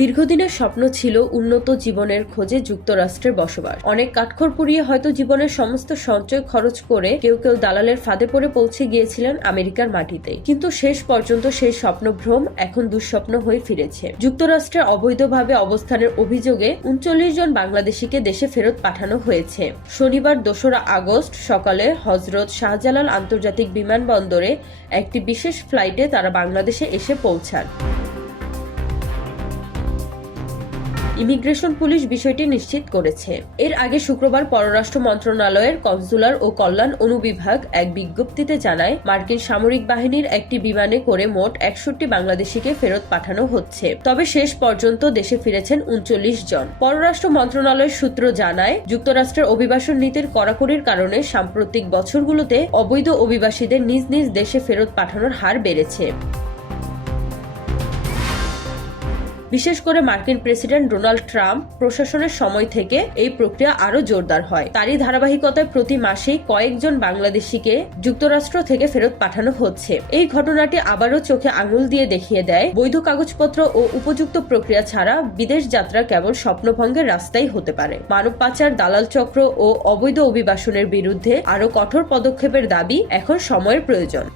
দীর্ঘদিনের স্বপ্ন ছিল উন্নত জীবনের খোঁজে যুক্তরাষ্ট্রের বসবাস। অনেক কাঠখড় পুড়িয়ে হয়তো জীবনের সমস্ত সঞ্চয় খরচ করে কেউ কেউ দালালের ফাঁদে পড়ে পৌঁছে গিয়েছিলেন আমেরিকার মাটিতে। কিন্তু শেষ পর্যন্ত সেই স্বপ্নভ্রম এখন দুঃস্বপ্ন হয়ে ফিরেছে। যুক্তরাষ্ট্রে অবৈধভাবে অবস্থানের অভিযোগে ৩৯ জন বাংলাদেশিকে দেশে ফেরত পাঠানো হয়েছে। শনিবার ২রা আগস্ট সকালে হজরত শাহজালাল আন্তর্জাতিক বিমানবন্দরে একটি বিশেষ ফ্লাইটে তারা বাংলাদেশে এসে পৌঁছান। ইমিগ্রেশন পুলিশ বিষয়টি নিশ্চিত করেছে। এর আগে শুক্রবার পররাষ্ট্র মন্ত্রণালয়ের কনসুলার ও কল্যাণ অনুবিভাগ এক বিজ্ঞপ্তিতে জানায়, মার্কিন সামরিক বাহিনীর একটি বিমানে করে মোট ৬১ বাংলাদেশিকে ফেরত পাঠানো হচ্ছে। তবে শেষ পর্যন্ত দেশে ফিরেছেন ৩৯ জন। পররাষ্ট্র মন্ত্রণালয়ের সূত্র জানায়, যুক্তরাষ্ট্রের অভিবাসন নীতির কড়াকড়ির কারণে সাম্প্রতিক বছরগুলোতে অবৈধ অভিবাসীদের নিজ নিজ দেশে ফেরত পাঠানোর হার বেড়েছে। বিশেষ করে মার্কিন প্রেসিডেন্ট ডোনাল্ড ট্রাম্প প্রশাসনের সময় থেকে এই প্রক্রিয়া আরো জোরদার হয়। তারই ধারাবাহিকতায় প্রতি মাসেই কয়েকজন বাংলাদেশিকে যুক্তরাষ্ট্র থেকে ফেরত পাঠানো হচ্ছে। এই ঘটনাটি আবারও চোখে আঙুল দিয়ে দেখিয়ে দেয়, বৈধ কাগজপত্র ও উপযুক্ত প্রক্রিয়া ছাড়া বিদেশ যাত্রা কেবল স্বপ্নভঙ্গের রাস্তাই হতে পারে। মানব পাচার, দালাল চক্র ও অবৈধ অভিবাসনের বিরুদ্ধে আরো কঠোর পদক্ষেপের দাবি এখন সময়ের প্রয়োজন।